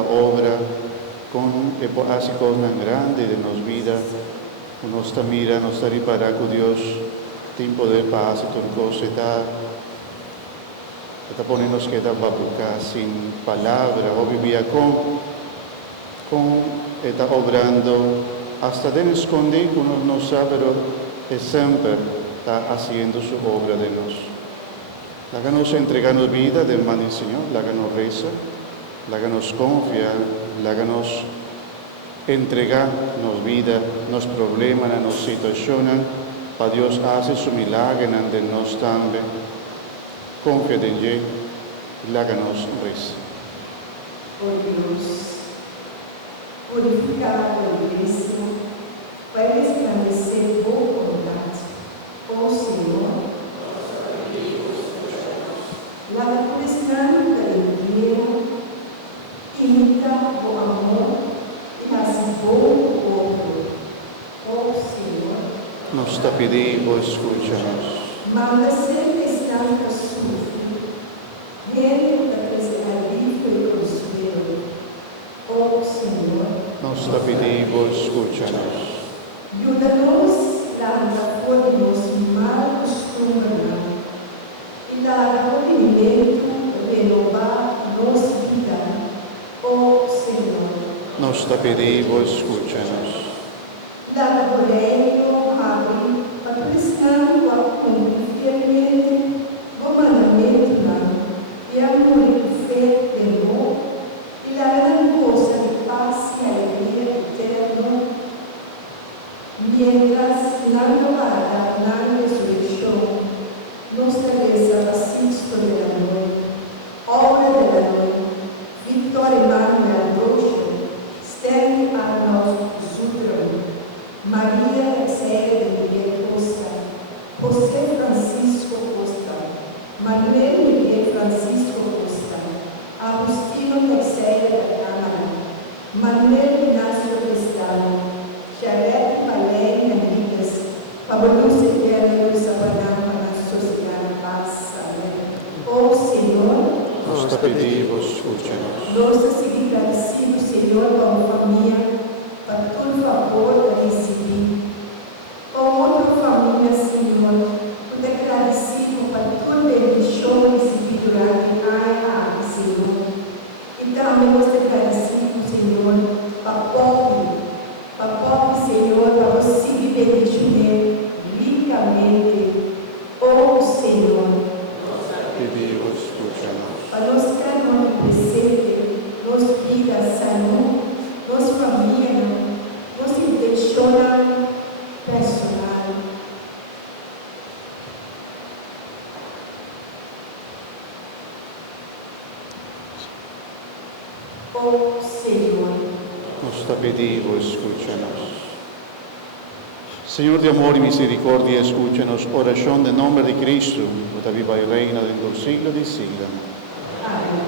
obra con que hace cosas grandes de nos vida, nos mira, nos ripará con Dios, tiempo de paz y todo cosa está poniéndonos que babuca sin palabra, o vivía está obrando, hasta de esconder que uno no sabe, pero siempre está haciendo su obra de nos. Háganos entregarnos vida de mano del Señor, háganos reza, háganos confiar, háganos entregarnos vida, nos problemas, nos situaciones, para Dios hace su milagro de nos también. Confía en Él, háganos reza. Oh Deus, purifica a tua igreja, vai resplandecer boa vontade. Ó Senhor, lava por estranho da alegria, imita o amor e nasce bom corpo. Ó Senhor, Nos te pedimos, escúchanos. manda sempre estar com sua viene daquele alívio e consuelo. Ó Senhor, Nos te pedimos, escúchanos. ajuda-nos lá fora de nosso mal costume e dá acolhimento, renovar nossa vida. Ó Senhor, Nos te pedimos, escúchanos. dá reino, abre, para cristão, a cumprir fielmente, o mandamento e amor e fé de amor, e a grande coisa de paz e alegria eterna, mientras nada para na ressurreição, nossa igreja Francisco de la noite, obra de la noite, Victoria Emanuel Rocha, Sterne Arnold Zuckerman, Maria Célia de Miguel Costa, José Francisco Costa, Manuel Miguel Francisco Costa, Agostino Teixeira da Câmara, Manuel Inácio Cristão, Charlotte Valéria Henriques, Pablo Severo Luiz Abanama, Sociedade Paz. Ó Senhor, Nos te pedimos, escúchanos. nós seguir agradecido, Senhor, como família, para todo favor a receber. Como outra família, Senhor, muito agradecido para toda a bendição recebida durante a ano, Senhor. E também nós agradecidos, Senhor, para pobre, Senhor, para conseguir bendizer ricamente. Ó Senhor, Pedimos, escúchanos. para nós cada um presente, nos vida, Senhor, nossa família, nossa intenção personal. Ó Senhor, Nos te pedimos, escúchanos. Señor de amor y misericordia, escúchanos, oración de nombre de Cristo, que viva y reina dentro del siglo de siglos. Amém.